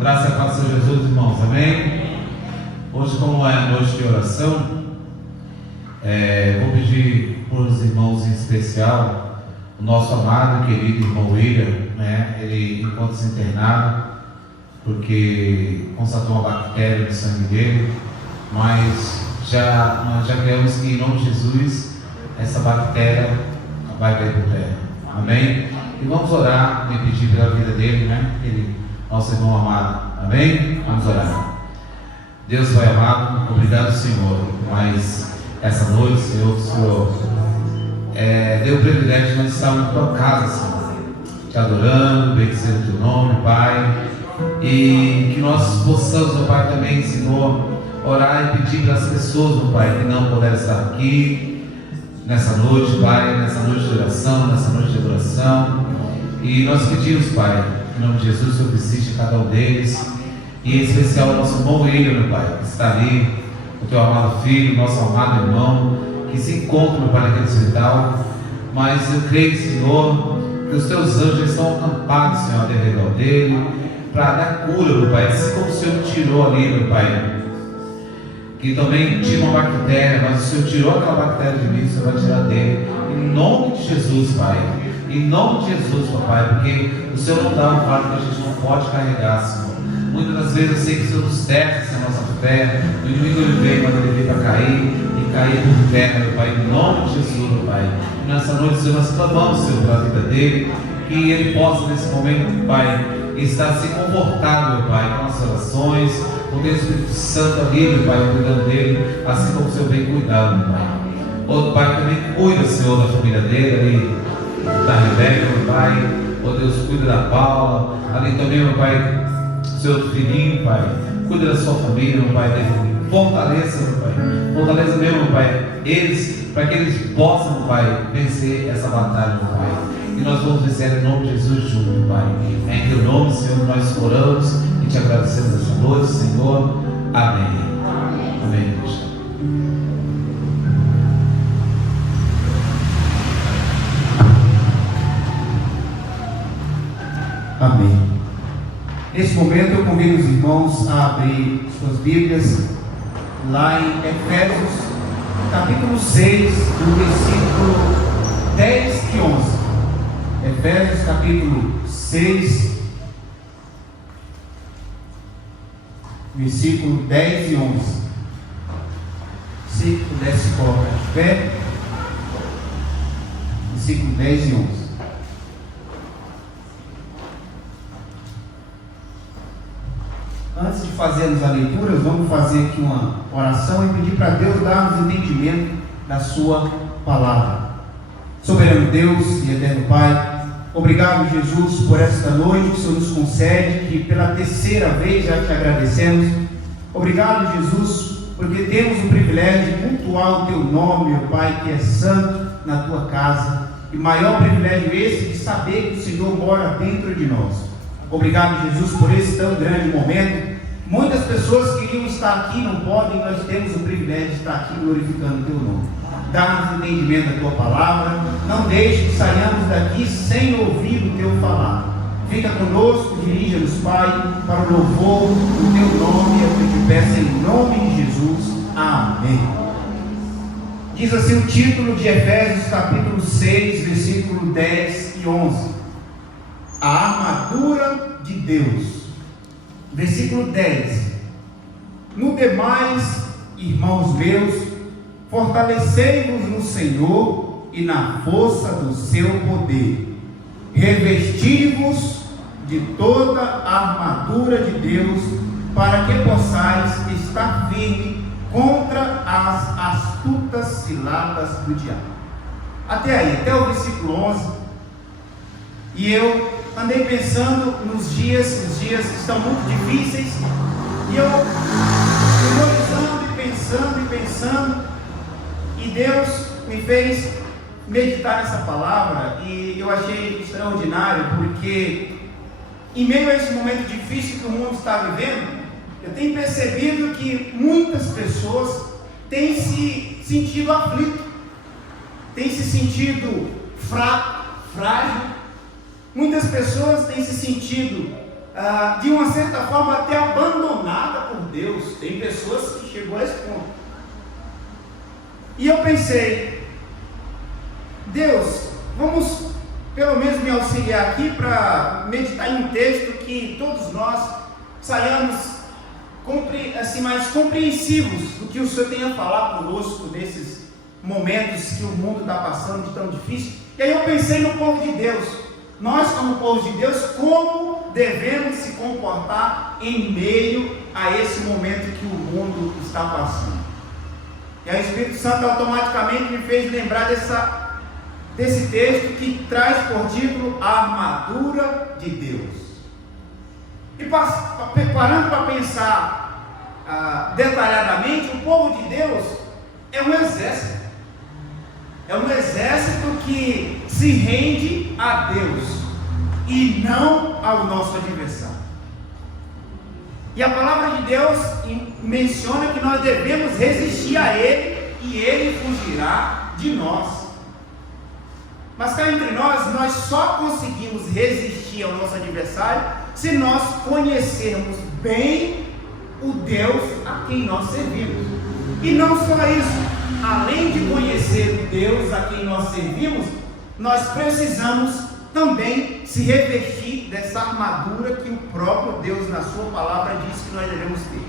Graças a Deus, Senhor Jesus, irmãos, amém? Hoje, como é a noite de oração, vou pedir para os irmãos em especial, o nosso amado e querido irmão William, né? Ele encontra-se internado, porque constatou uma bactéria no sangue dele, mas nós já queremos que, em nome de Jesus, essa bactéria vai cair por terra, amém? E vamos orar e pedir pela vida dele, né? Nosso irmão amado, amém? Vamos orar. Deus Pai amado, obrigado, Senhor, por mais essa noite, Senhor, deu o privilégio de nós estarmos na tua casa, Senhor, te adorando, bendizendo o teu nome, Pai, e que nós possamos, meu Pai, também, Senhor, orar e pedir pelas pessoas, meu Pai, que não puderam estar aqui nessa noite, Pai, nessa noite de oração, nessa noite de adoração, e nós pedimos, Pai, em nome de Jesus, Senhor, visite cada um deles, e em especial o nosso irmão William, meu Pai, que está ali, o teu amado filho, nosso amado irmão, que se encontra, meu Pai, naquele hospital. Mas eu creio, Senhor, que os teus anjos estão acampados, Senhor, ao redor dele, para dar cura, meu Pai, assim como o Senhor tirou ali, meu Pai, que também tinha uma bactéria, mas o Senhor tirou aquela bactéria de mim, o Senhor vai tirar dele, em nome de Jesus, Pai. Em nome de Jesus, papai, porque o Senhor não dá um fardo que a gente não pode carregar, Senhor. Muitas das vezes eu sei que o Senhor nos testa a nossa fé, o inimigo ele vem, mas ele vem para cair, e cair por terra, meu Pai, em nome de Jesus, meu Pai. E nessa noite, Senhor, nós clamamos, Senhor, pela vida dele, que ele possa, nesse momento, Pai, estar se confortável, meu Pai, com as orações, com o Espírito Santo ali, meu Pai, cuidando dele, assim como o Senhor vem cuidando, meu Pai. Outro Pai também cuida, Senhor, da família dele ali, da Rebeca, meu Pai, ó Deus, cuida da Paula, ali também, meu Pai, seu filhinho, Pai, cuida da sua família, meu Pai, fortaleça, meu Pai, fortaleça mesmo, meu Pai, eles, para que eles possam, meu Pai, vencer essa batalha, meu Pai, e nós vamos vencer em nome de Jesus junto, meu Pai, em teu nome, Senhor, nós oramos e te agradecemos essa noite, Senhor, amém, amém, Deus. Amém. Nesse momento eu convido os irmãos a abrir suas Bíblias lá em Efésios, capítulo 6, do versículo 10 e 11. Efésios, capítulo 6, versículo 10 e 11. Se puder se colocar de pé, versículo 10 e 11. Antes de fazermos a leitura, vamos fazer aqui uma oração e pedir para Deus dar-nos entendimento da sua palavra. Soberano Deus e eterno Pai, obrigado, Jesus, por esta noite que o Senhor nos concede, que pela terceira vez já te agradecemos. Obrigado, Jesus, porque temos o privilégio de cultuar o teu nome, meu Pai, que é santo, na tua casa, e maior privilégio esse de saber que o Senhor mora dentro de nós. Obrigado, Jesus, por esse tão grande momento. Muitas pessoas queriam estar aqui, não podem, nós temos o privilégio de estar aqui glorificando o teu nome. Dá-nos entendimento da tua palavra, não deixe que saiamos daqui sem ouvir o teu falar. Fica conosco, dirija-nos, Pai, para o louvor do teu nome, é o que eu te peço em nome de Jesus. Amém. Diz assim o título de Efésios, capítulo 6, versículo 10 e 11. A armadura de Deus. Versículo 10. No demais, irmãos meus, fortalecei-vos no Senhor e na força do seu poder. Revesti-vos de toda a armadura de Deus, para que possais estar firme contra as astutas ciladas do diabo. Até aí, até o versículo 11. E eu andei pensando nos dias estão muito difíceis, e eu memorizando e pensando, e Deus me fez meditar nessa palavra, e eu achei extraordinário, porque em meio a esse momento difícil que o mundo está vivendo, eu tenho percebido que muitas pessoas têm se sentido aflitas, têm se sentido fraco, frágil. Muitas pessoas têm se sentido de uma certa forma até abandonada por Deus. Tem pessoas que chegou a esse ponto. E eu pensei, Deus, vamos pelo menos me auxiliar aqui para meditar em um texto que todos nós saiamos mais compreensivos do que o Senhor tem a falar conosco nesses momentos que o mundo está passando de tão difícil. E aí eu pensei no povo de Deus. Nós, como povo de Deus, como devemos se comportar em meio a esse momento que o mundo está passando? E aí o Espírito Santo automaticamente me fez lembrar desse texto que traz por título a armadura de Deus. E parando para pensar detalhadamente, o povo de Deus é um exército. É um exército que se rende a Deus e não ao nosso adversário. E a palavra de Deus menciona que nós devemos resistir a Ele e Ele fugirá de nós. Mas cá entre nós só conseguimos resistir ao nosso adversário se nós conhecermos bem o Deus a quem nós servimos. E não só isso, além de conhecer o Deus a quem nós servimos, nós precisamos também se revestir dessa armadura que o próprio Deus na sua palavra diz que nós devemos ter.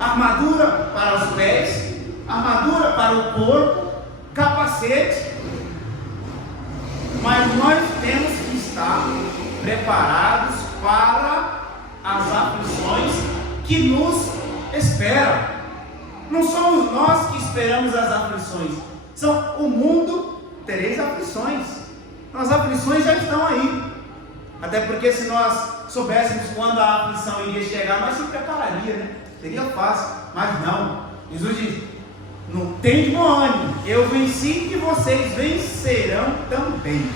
Armadura para os pés, armadura para o corpo, capacete. Mas nós temos que estar preparados para as aflições que nos esperam. Não somos nós que esperamos as aflições, o mundo tereis aflições. As aflições já estão aí. Até porque se nós soubéssemos quando a aflição iria chegar, nós se prepararia, né? Seria fácil, mas não. Jesus diz: não tem de bom ânimo, eu venci e vocês vencerão também.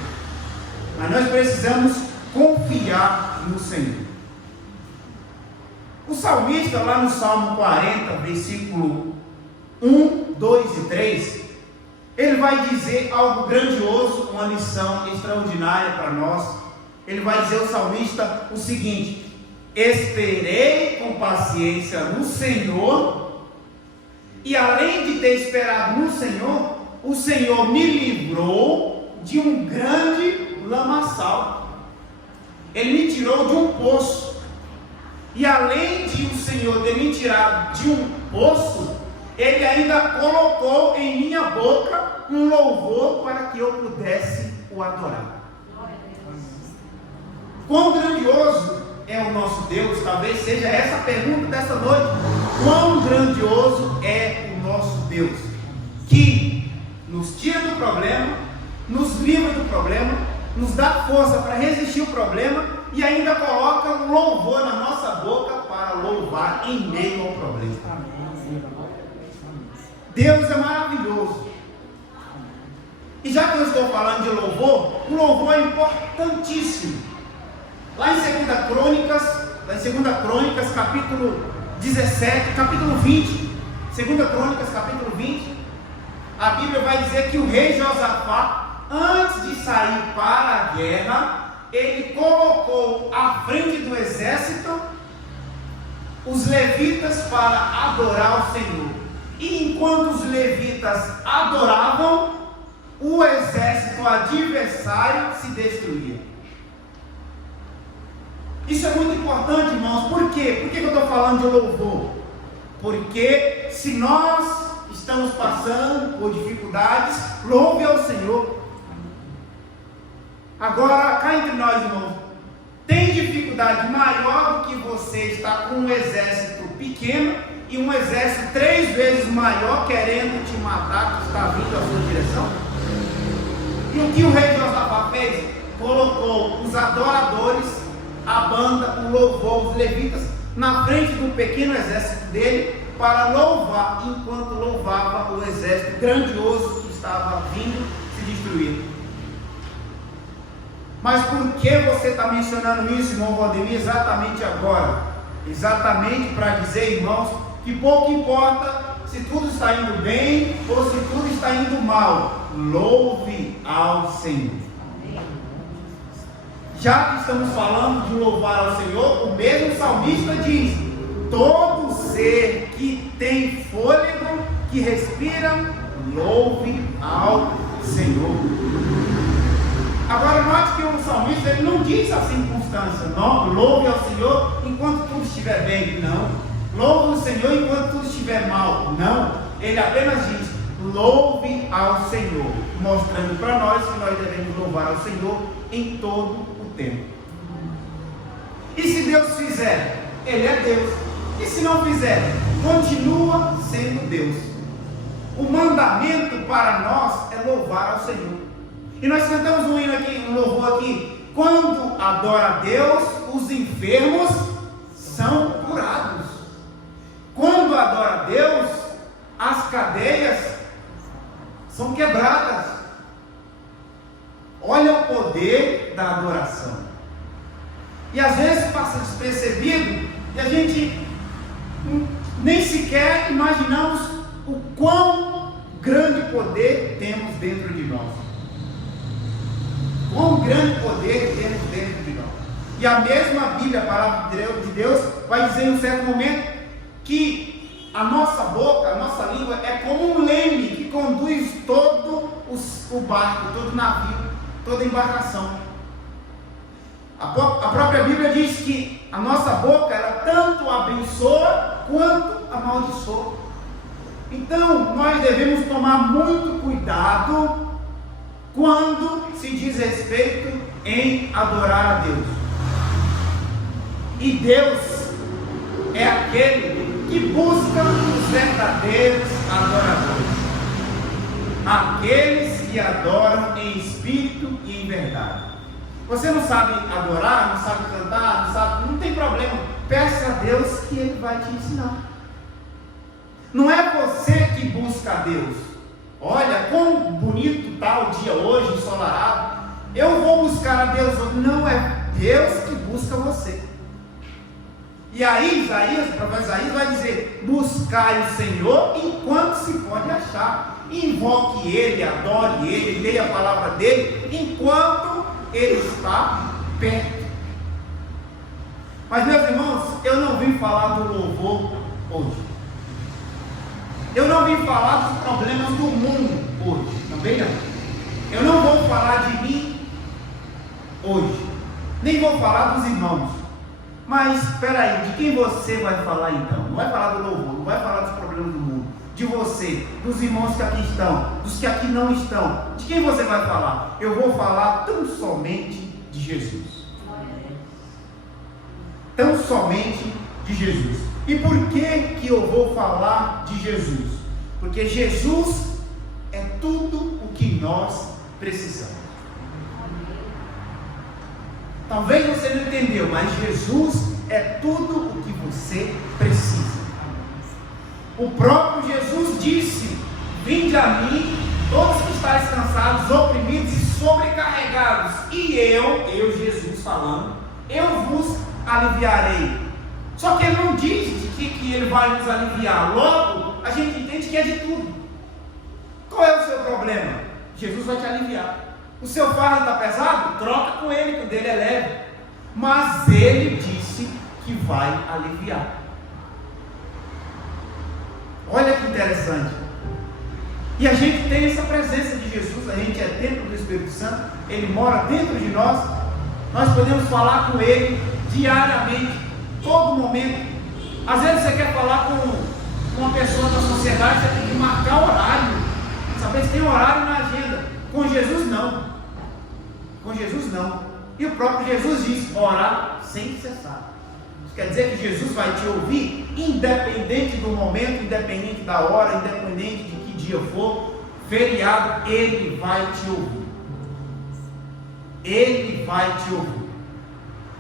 Mas nós precisamos confiar no Senhor. O salmista, lá no Salmo 40, versículo 1, 2 e 3, ele vai dizer algo grandioso, uma lição extraordinária para nós. Ele vai dizer, o salmista, o seguinte: esperei com paciência no Senhor, e além de ter esperado no Senhor, o Senhor me livrou de um grande lamaçal. Ele me tirou de um poço. E além de o Senhor ter me tirado de um poço, Ele ainda colocou em minha boca um louvor para que eu pudesse o adorar. Quão grandioso é o nosso Deus? Talvez seja essa a pergunta dessa noite. Quão grandioso é o nosso Deus, que nos tira do problema, nos livra do problema, nos dá força para resistir o problema e ainda coloca um louvor na nossa boca para louvar em meio ao problema. Deus é maravilhoso. E já que eu estou falando de louvor, o louvor é importantíssimo. Lá em 2 Crônicas, capítulo 17, capítulo 20, 2 Crônicas, capítulo 20, a Bíblia vai dizer que o rei Josafá, antes de sair para a guerra, ele colocou à frente do exército os levitas para adorar o Senhor. E enquanto os levitas adoravam, o exército adversário se destruía. Isso é muito importante, irmãos. Por quê? Por que eu estou falando de louvor? Porque se nós estamos passando por dificuldades, louve ao Senhor. Agora, cá entre nós, irmãos, tem dificuldade maior do que você estar com um exército pequeno e um exército 3 vezes maior querendo te matar, que está vindo à sua direção? E o que o rei Josafá fez? Colocou os adoradores, a banda, o louvor, os levitas, na frente do pequeno exército dele, para louvar, enquanto louvava o exército grandioso que estava vindo se destruir. Mas por que você está mencionando isso, irmão Valdemir, exatamente agora? Exatamente para dizer, irmãos, que pouco importa se tudo está indo bem ou se tudo está indo mal. Louve ao Senhor. Já que estamos falando de louvar ao Senhor, o mesmo salmista diz: todo ser que tem fôlego, que respira, louve ao Senhor. Agora note que o salmista ele não diz a circunstância, não, louve ao Senhor enquanto tudo estiver bem, não. Louve o Senhor enquanto tudo estiver mal, não. Ele apenas diz: louve ao Senhor, mostrando para nós que nós devemos louvar ao Senhor em todo o tempo. E se Deus fizer, Ele é Deus. E se não fizer, continua sendo Deus. O mandamento para nós é louvar ao Senhor. E nós cantamos um hino aqui, um louvor aqui: quando adora a Deus, os enfermos são curados. Quando adora a Deus, as cadeias são quebradas. Olha o poder da adoração. E às vezes passa despercebido e a gente nem sequer imaginamos o quão grande poder temos dentro de nós. Quão grande poder temos dentro de nós. E a mesma Bíblia, a palavra de Deus, vai dizer em um certo momento que a nossa boca, a nossa língua é como um leme que conduz todo o barco, todo o navio, toda a embarcação. A própria Bíblia diz que a nossa boca, ela tanto abençoa quanto amaldiçoa. Então, nós devemos tomar muito cuidado quando se diz respeito em adorar a Deus. E Deus é aquele que busca os verdadeiros adoradores, aqueles que adoram em espírito e em verdade. Você não sabe adorar, não sabe cantar, não tem problema. Peça a Deus que Ele vai te ensinar. Não é você que busca a Deus. Olha, quão bonito está o dia hoje, ensolarado. Eu vou buscar a Deus. Não, é Deus que busca você. E aí, o profeta Isaías vai dizer: buscai o Senhor enquanto se pode achar. Invoque Ele, adore Ele, leia a palavra dEle, enquanto Ele está perto. Mas, meus irmãos, eu não vim falar do louvor hoje. Eu não vim falar dos problemas do mundo hoje, também não. Eu não vou falar de mim hoje, nem vou falar dos irmãos. Mas, espera aí, de quem você vai falar então? Não vai falar do louvor, não vai falar dos problemas do mundo. De você, dos irmãos que aqui estão, dos que aqui não estão. De quem você vai falar? Eu vou falar tão somente de Jesus. Tão somente de Jesus. E por que eu vou falar de Jesus? Porque Jesus é tudo o que nós precisamos. Talvez você não entendeu, mas Jesus é tudo o que você precisa. O próprio Jesus disse: vinde a mim, todos que estáis cansados, oprimidos e sobrecarregados, e eu Jesus falando, eu vos aliviarei. Só que ele não diz de que ele vai nos aliviar. Logo, a gente entende que é de tudo. Qual é o seu problema? Jesus vai te aliviar. O seu fardo está pesado? Troca com ele, que o dele é leve. Mas ele disse que vai aliviar. Olha que interessante. E a gente tem essa presença de Jesus, a gente é templo do Espírito Santo, Ele mora dentro de nós. Nós podemos falar com Ele diariamente, todo momento. Às vezes você quer falar com uma pessoa da sociedade, você tem que marcar horário, saber se tem horário na agenda. Com Jesus não. Com Jesus não. E o próprio Jesus diz: orar sem cessar. Isso quer dizer que Jesus vai te ouvir, independente do momento, independente da hora, independente de que dia for, feriado, Ele vai te ouvir. Ele vai te ouvir.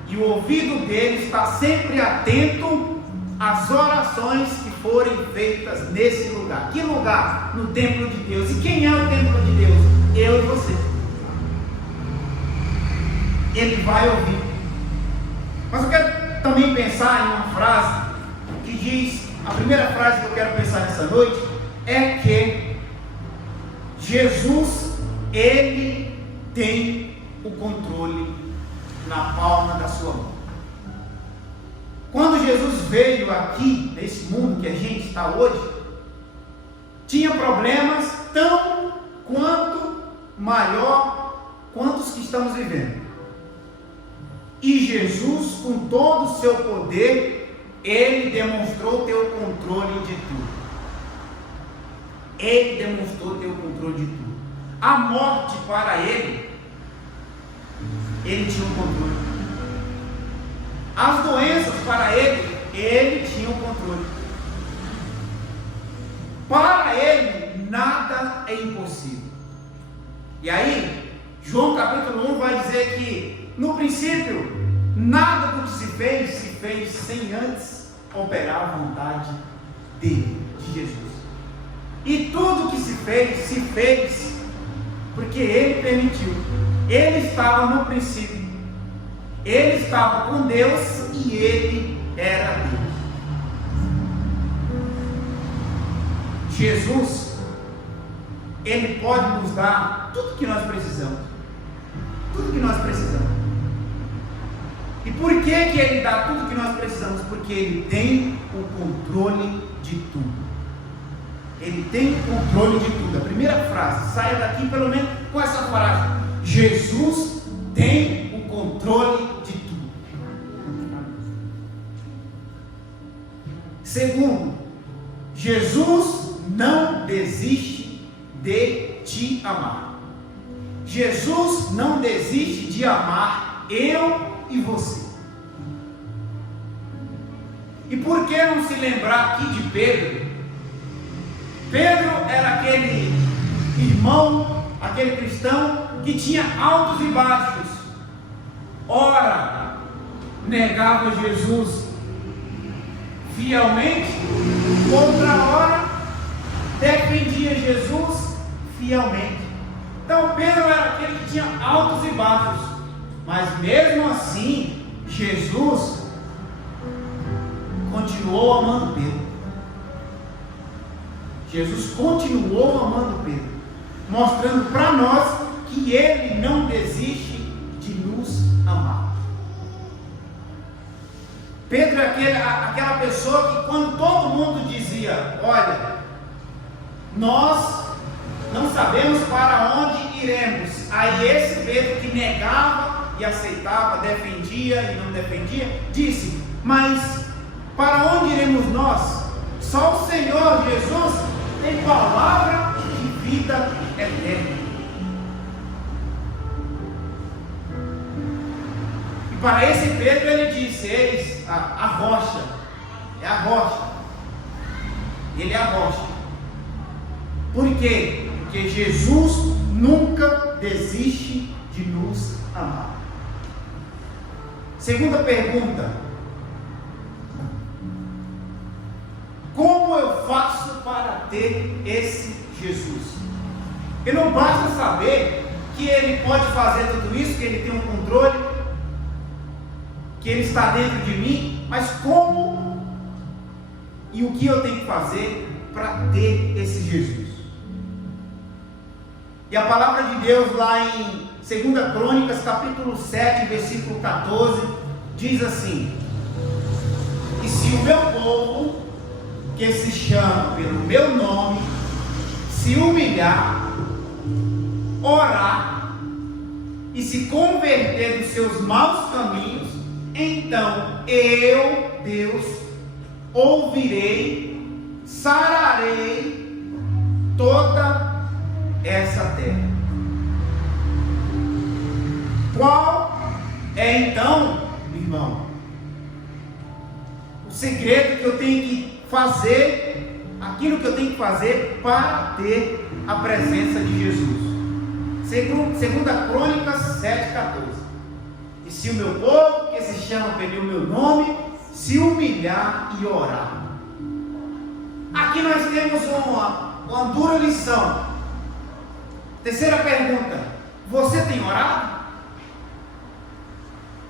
E o ouvido dele está sempre atento às orações que forem feitas nesse lugar. Que lugar? No templo de Deus. E quem é o templo de Deus? Eu e você. Ele vai ouvir. Mas eu quero também pensar em uma frase que diz, a primeira frase que eu quero pensar nessa noite é que Jesus, Ele tem o controle na palma da sua mão. Quando Jesus veio aqui, nesse mundo que a gente está hoje, tinha problemas tão quanto maior quanto os que estamos vivendo. E Jesus, com todo o seu poder, Ele demonstrou ter o controle de tudo. Ele demonstrou ter o controle de tudo. A morte para Ele tinha o controle. As doenças para Ele tinha o controle. Para Ele, nada é impossível. E aí, João capítulo 1 vai dizer que, no princípio, nada do que se fez sem antes operar a vontade dele, de Jesus. E tudo que se fez porque Ele permitiu. Ele estava no princípio. Ele estava com Deus e Ele era Deus. Jesus, Ele pode nos dar tudo que nós precisamos. Tudo que nós precisamos. E por que Ele dá tudo que nós precisamos? Porque Ele tem o controle de tudo. Ele tem o controle de tudo. A primeira frase, saia daqui pelo menos com essa frase: Jesus tem o controle de tudo. Segundo, Jesus não desiste de te amar. Jesus não desiste de amar eu e você. E por que não se lembrar aqui de Pedro? Pedro era aquele irmão, aquele cristão que tinha altos e baixos. Ora, negava Jesus fielmente, outra hora defendia Jesus fielmente. Então Pedro era aquele que tinha altos e baixos, mas mesmo assim Jesus continuou amando Pedro. Jesus continuou amando Pedro, mostrando para nós que Ele não desiste de nos amar. Pedro é aquela pessoa que, quando todo mundo dizia: olha, nós não sabemos para onde iremos, aí esse Pedro, que negava e aceitava, defendia e não defendia, disse: mas para onde iremos nós? Só o Senhor Jesus tem palavra de vida eterna. E para esse Pedro ele disse: eis a rocha, é a rocha, ele é a rocha. Por quê? Porque Jesus nunca desiste de nos amar. Segunda pergunta: como eu faço para ter esse Jesus? E não basta saber que Ele pode fazer tudo isso, que Ele tem um controle, que Ele está dentro de mim, mas como e o que eu tenho que fazer para ter esse Jesus? E a palavra de Deus lá em 2 Crônicas, capítulo 7, versículo 14, diz assim: e se o meu povo, que se chama pelo meu nome, se humilhar, orar e se converter dos seus maus caminhos, então eu, Deus, ouvirei, sararei toda essa terra. Qual é então, irmão, o segredo que eu tenho que fazer, aquilo que eu tenho que fazer para ter a presença de Jesus? Segunda Crônicas 7,14. E se o meu povo, que se chama pelo meu nome, se humilhar e orar. Aqui nós temos uma dura lição. Terceira pergunta: você tem orado?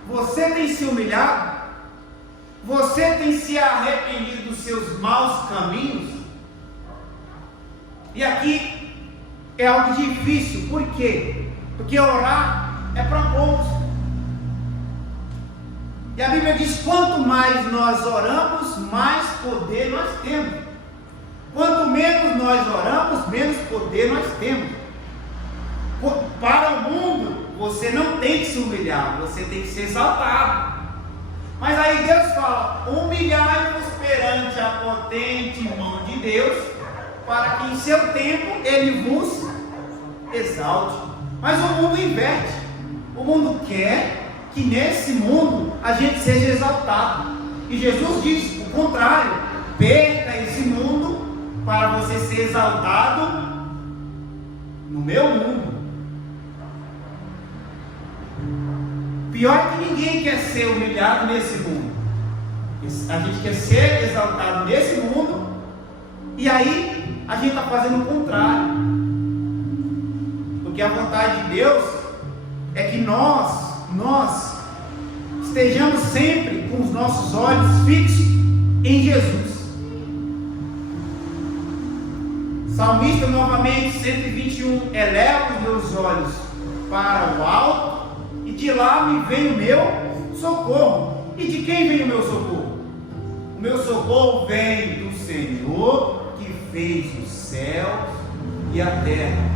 Você tem se humilhado? Você tem se arrependido dos seus maus caminhos? E aqui é algo difícil. Por quê? Porque orar é para poucos. E a Bíblia diz: quanto mais nós oramos, mais poder nós temos. Quanto menos nós oramos, menos poder nós temos. Para o mundo, você não tem que se humilhar, você tem que ser exaltado. Mas aí Deus fala: humilhai-vos perante a potente mão de Deus, para que em seu tempo Ele vos exalte. Mas o mundo inverte. O mundo quer que nesse mundo a gente seja exaltado. E Jesus diz o contrário: perca esse mundo para você ser exaltado no meu mundo. Pior que ninguém quer ser humilhado nesse mundo. A gente quer ser exaltado nesse mundo, e aí a gente está fazendo o contrário. Porque a vontade de Deus é que nós estejamos sempre com os nossos olhos fixos em Jesus. Salmista novamente, 121, eleva os meus olhos para o alto, e de lá me vem o meu socorro. E de quem vem o meu socorro? O meu socorro vem do Senhor, que fez os céus e a terra.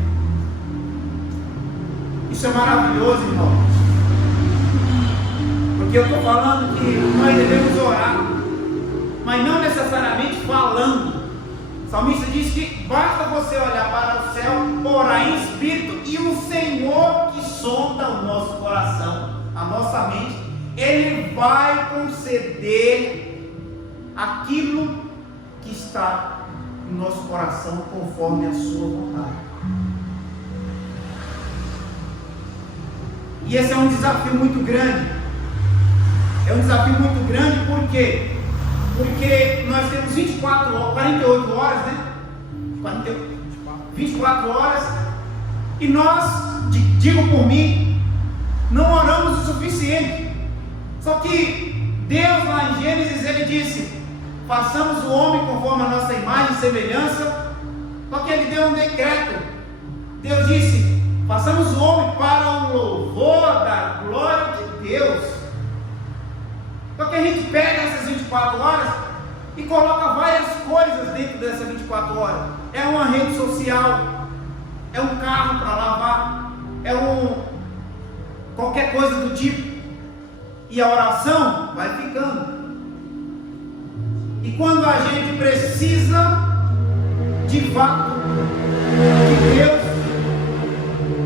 Isso é maravilhoso, irmãos, porque eu estou falando que nós devemos orar, mas não necessariamente falando. O salmista diz que basta você olhar para o céu, orar em espírito, e o Senhor, que sonda o nosso coração, a nossa mente, Ele vai conceder aquilo que está no nosso coração conforme a sua vontade. E esse é um desafio muito grande. É um desafio muito grande, por quê? Porque nós temos 48 horas, né? 24 horas, e nós, digo por mim, não oramos o suficiente. Só que Deus, lá em Gênesis, Ele disse: façamos o homem conforme a nossa imagem e semelhança. Só que Ele deu um decreto. Deus disse: façamos o homem para o louvor da glória de Deus. Só que a gente pega essas 24 horas e coloca várias coisas dentro dessas 24 horas. É uma rede social, é um carro para lavar, qualquer coisa do tipo. E a oração vai ficando. E quando a gente precisa de fato de Deus,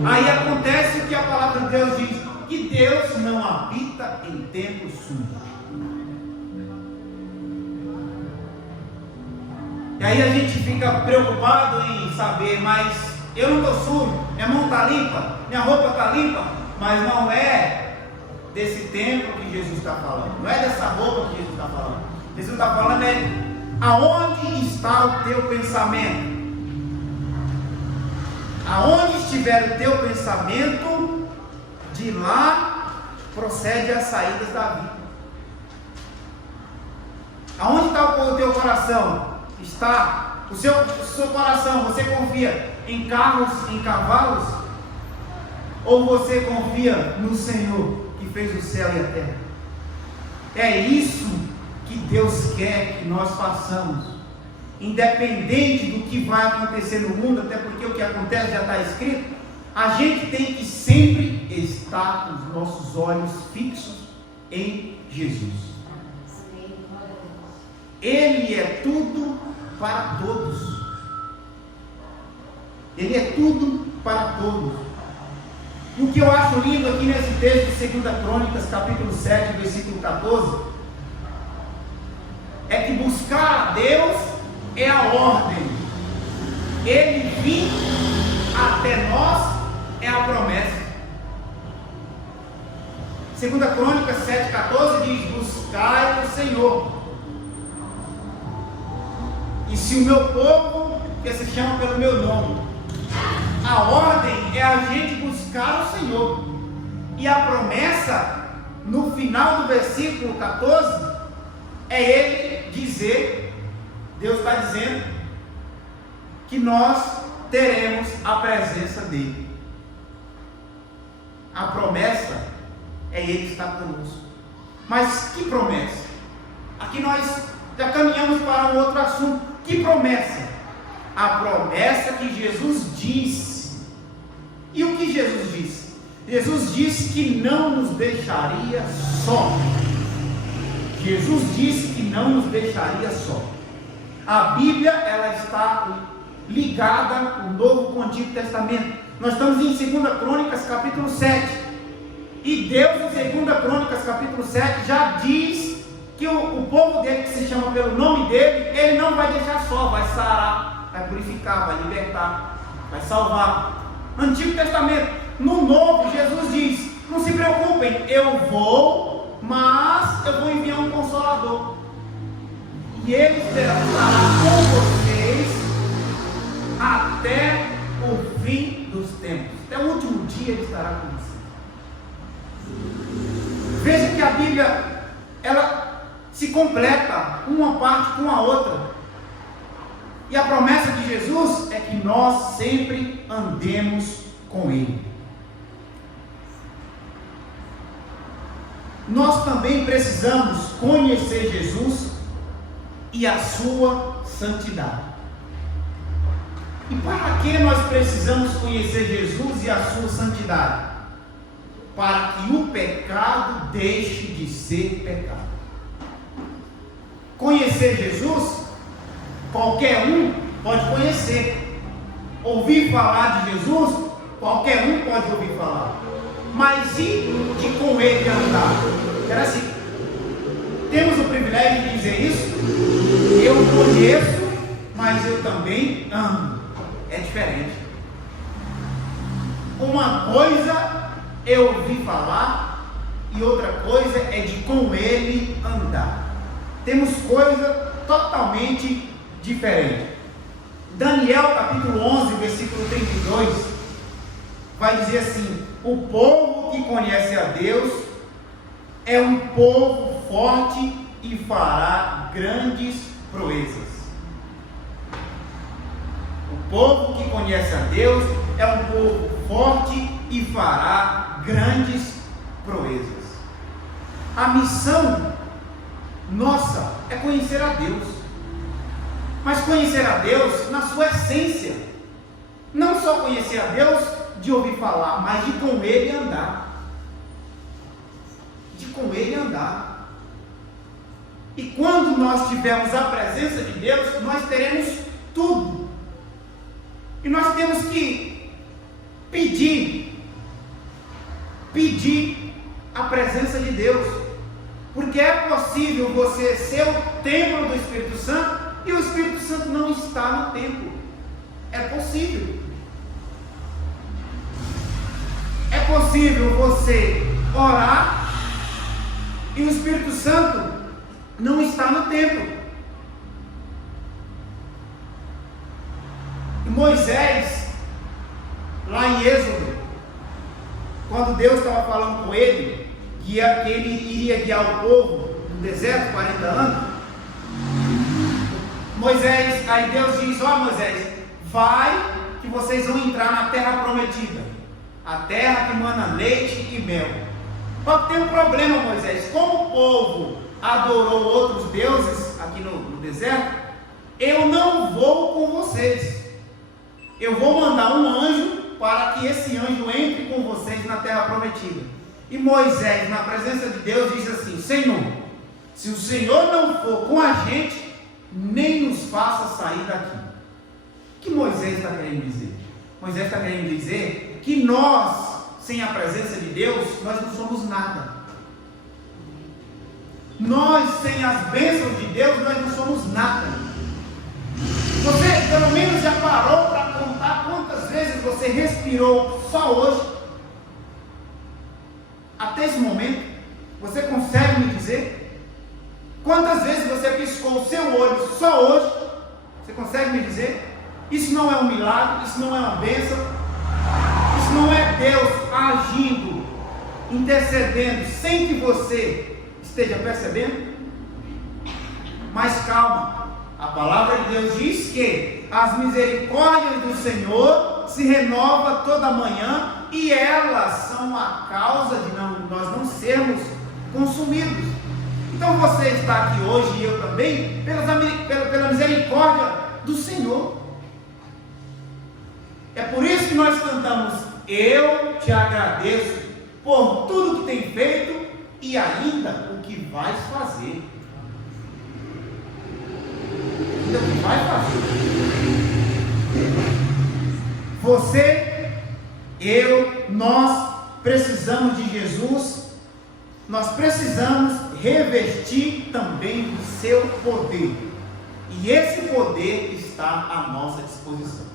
aí acontece o que a palavra de Deus diz: que Deus não habita em templos sujos. E aí a gente fica preocupado em saber: mas eu não estou sujo, minha mão está limpa, minha roupa está limpa. Mas não é desse templo que Jesus está falando, não é dessa roupa que Jesus está falando. Jesus está falando aonde está o teu pensamento. Aonde estiver o teu pensamento, de lá procede as saídas da vida. Aonde está o teu coração? Está o seu coração, você confia em carros, em cavalos? Ou você confia no Senhor que fez o céu e a terra? É isso que Deus quer que nós façamos, independente do que vai acontecer no mundo, até porque o que acontece já está escrito. A gente tem que sempre estar com os nossos olhos fixos em Jesus. Ele é tudo para todos. Ele é tudo para todos. E o que eu acho lindo aqui nesse texto de 2 Crônicas, capítulo 7, versículo 14, é que buscar a Deus é a ordem. Ele vir até nós é a promessa. 2 Crônicas 7,14 diz: buscai o Senhor. E se o meu povo, que se chama pelo meu nome, a ordem é a gente buscar o Senhor. E a promessa, no final do versículo 14, é Ele dizer, Deus está dizendo, que nós teremos a presença dEle. A promessa é Ele estar conosco. Mas que promessa? Aqui nós já caminhamos para um outro assunto. Que promessa? A promessa que Jesus disse. E o que Jesus disse? Jesus disse que não nos deixaria só. Jesus disse que não nos deixaria só. A Bíblia, ela está ligada ao Novo com o Antigo Testamento. Nós estamos em 2 Crônicas, capítulo 7. E Deus, em 2 Crônicas, capítulo 7, já diz que o povo dele, que se chama pelo nome dele, ele não vai deixar só, vai sarar, vai purificar, vai libertar, vai salvar. Antigo Testamento. No Novo, Jesus diz: não se preocupem, eu vou, mas eu vou enviar um Consolador, e ele estará com vocês até o fim dos tempos. Até o último dia ele estará com vocês. Veja que a Bíblia, ela se completa uma parte com a outra. E a promessa de Jesus é que nós sempre andemos com Ele. Nós também precisamos conhecer Jesus e a sua santidade. E para que nós precisamos conhecer Jesus e a sua santidade? Para que o pecado deixe de ser pecado. Conhecer Jesus, qualquer um pode conhecer. Ouvir falar de Jesus, qualquer um pode ouvir falar. Mas e de com ele andar? Era assim. Temos o privilégio de dizer isso. Eu conheço, mas eu também amo. É diferente. Uma coisa é ouvir falar, e outra coisa é de com ele andar. Temos coisa totalmente diferente. Daniel capítulo 11, versículo 32, vai dizer assim: o povo que conhece a Deus é um povo forte e fará grandes proezas. O povo que conhece a Deus é um povo forte e fará grandes proezas. A missão nossa é conhecer a Deus, mas conhecer a Deus na sua essência. Não só conhecer a Deus de ouvir falar, mas de com Ele andar. De com Ele andar. E quando nós tivermos a presença de Deus, nós teremos tudo. E nós temos que pedir a presença de Deus. Porque é possível você ser o templo do Espírito Santo e o Espírito Santo não está no templo. É possível. É possível você orar e o Espírito Santo não está no templo. E Moisés, lá em Êxodo, quando Deus estava falando com ele, que ele iria guiar o povo no deserto 40 anos, Moisés, aí Deus diz: ó Moisés, vai que vocês vão entrar na terra prometida, a terra que mana leite e mel. Só que tem um problema, Moisés. Como o povo adorou outros deuses aqui no deserto, eu não vou com vocês. Eu vou mandar um anjo para que esse anjo entre com vocês na terra prometida. E Moisés, na presença de Deus, disse assim: Senhor, se o Senhor não for com a gente, nem nos faça sair daqui. O que Moisés está querendo dizer? Moisés está querendo dizer que nós, sem a presença de Deus, nós não somos nada. Nós, sem as bênçãos de Deus, nós não somos nada. Você pelo menos já parou para contar quantas vezes você respirou só hoje? Até esse momento, você consegue me dizer? Quantas vezes você piscou o seu olho só hoje? Você consegue me dizer? Isso não é um milagre, isso não é uma bênção, isso não é Deus agindo, intercedendo, sem que você esteja percebendo? Mas calma, a palavra de Deus diz que as misericórdias do Senhor se renovam toda manhã, e elas são a causa de nós não sermos consumidos. Então você está aqui hoje, e eu também, pela misericórdia do Senhor. É por isso que nós cantamos: eu te agradeço por tudo que tem feito e ainda o que vais fazer. Ainda o que vai fazer. Você, eu, nós precisamos de Jesus. Nós precisamos revestir também do seu poder. E esse poder está à nossa disposição.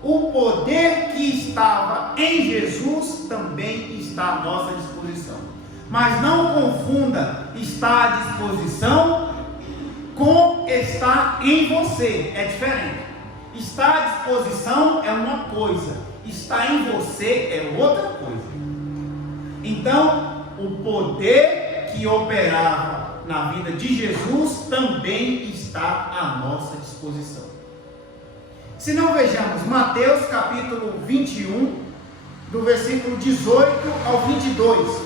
O poder que estava em Jesus também está à nossa disposição. Mas não confunda estar à disposição com estar em você. É diferente. Estar à disposição é uma coisa, estar em você é outra coisa. Então, o poder que operava na vida de Jesus também está à nossa disposição. Se não, vejamos Mateus capítulo 21, do versículo 18 ao 22.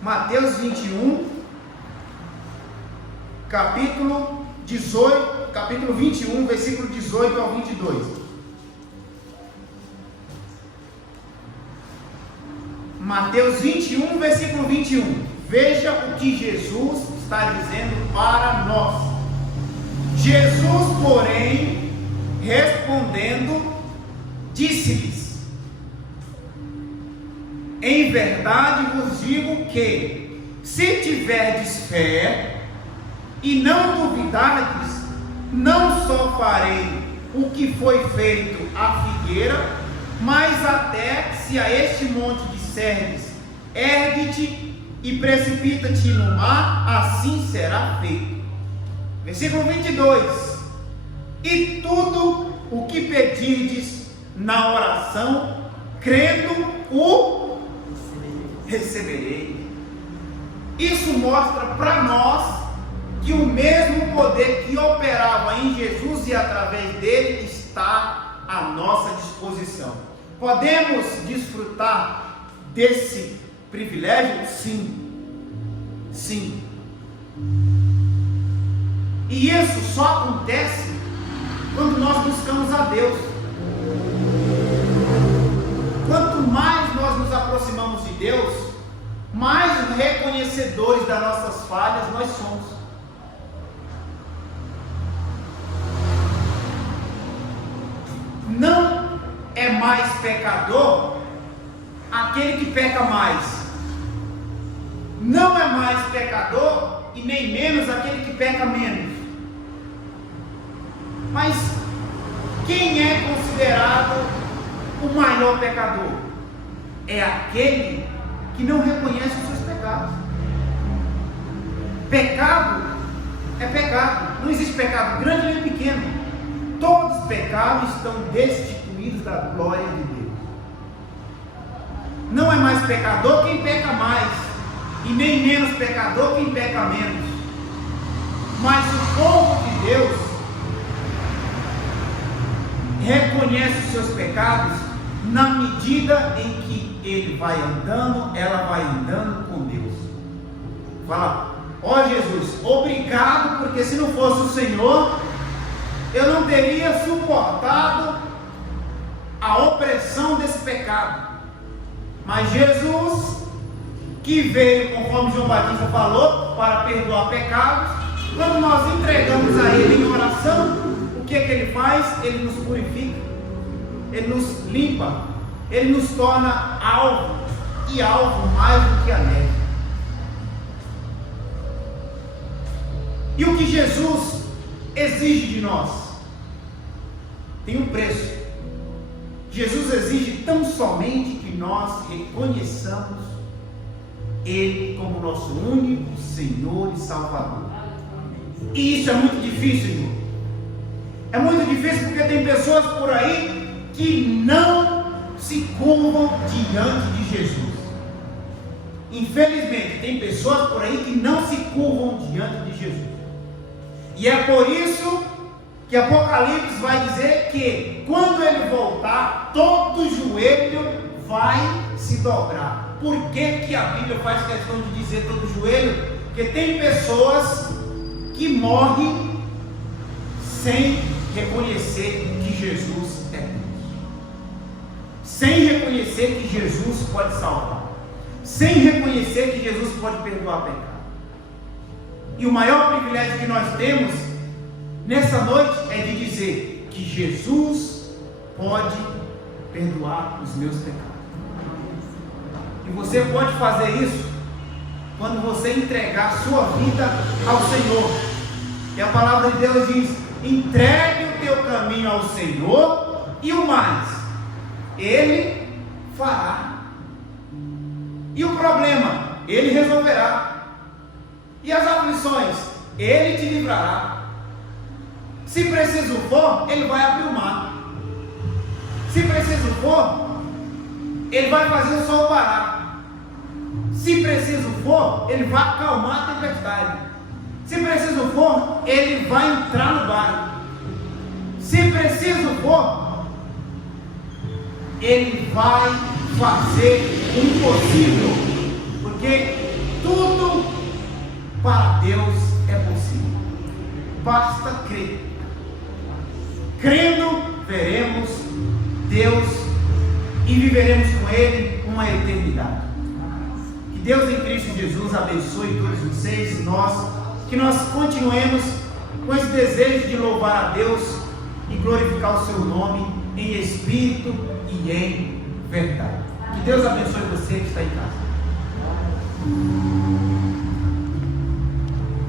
Mateus 21, capítulo 21, versículo 18 ao 22. Mateus 21, versículo 21. Veja o que Jesus está dizendo para nós. Jesus, porém, respondendo, disse-lhes: em verdade vos digo que, se tiverdes fé e não duvidardes, não só farei o que foi feito à figueira, mas até se a este monte disserdes: ergue-te e precipita-te no mar, assim será feito. Versículo 22. E tudo o que pedirdes na oração, crendo, o receberei. Isso mostra para nós que o mesmo poder que operava em Jesus e através dele está à nossa disposição. Podemos desfrutar desse privilégio? Sim. Sim. E isso só acontece quando nós buscamos a Deus. Quanto mais nós nos aproximamos de Deus, mais reconhecedores das nossas falhas nós somos. Não é mais pecador aquele que peca mais. Não é mais pecador e nem menos aquele que peca menos. Mas quem é considerado o maior pecador? É aquele que não reconhece os seus pecados. Pecado é pecado. Não existe pecado grande nem pequeno. Todos os pecados estão destituídos da glória de Deus. Não é mais pecador quem peca mais, e nem menos pecador quem peca menos. Mas o povo de Deus reconhece os seus pecados na medida em que ele vai andando, ela vai andando com Deus. Fala: ó Jesus, obrigado, porque se não fosse o Senhor, eu não teria suportado a opressão desse pecado. Mas Jesus, que veio, conforme João Batista falou, para perdoar pecados, quando nós entregamos a Ele em oração, o que Ele faz? Ele nos purifica, Ele nos limpa, Ele nos torna alvo, e alvo mais do que a neve. E o que Jesus exige de nós tem um preço. Jesus exige tão somente que nós reconheçamos Ele como nosso único Senhor e Salvador. E isso é muito difícil, irmão. É muito difícil porque tem pessoas por aí que não se curvam diante de Jesus. Infelizmente, tem pessoas por aí que não se curvam diante de Jesus. E é por isso que Apocalipse vai dizer que quando Ele voltar, todo joelho vai se dobrar. por que a Bíblia faz questão de dizer todo joelho? Porque tem pessoas que morrem sem reconhecer que Jesus é Deus, sem reconhecer que Jesus pode salvar, sem reconhecer que Jesus pode perdoar pecado. E o maior privilégio que nós temos nessa noite é de dizer que Jesus pode perdoar os meus pecados. E você pode fazer isso quando você entregar a sua vida ao Senhor. E a palavra de Deus diz: entregue o teu caminho ao Senhor, e o mais Ele fará. E o problema Ele resolverá. E as aflições Ele te livrará. Se preciso for, Ele vai abrir o mar. Se preciso for, Ele vai fazer o sol parar. Se preciso for, Ele vai acalmar a tempestade. Se preciso for, Ele vai entrar no barco. Se preciso for, Ele vai fazer o impossível, porque tudo para Deus é possível. Basta crer. Crendo, veremos Deus e viveremos com Ele uma eternidade. Que Deus em Cristo Jesus abençoe todos vocês e que nós continuemos com esse desejo de louvar a Deus e glorificar o seu nome em espírito e em verdade. Que Deus abençoe você que está em casa.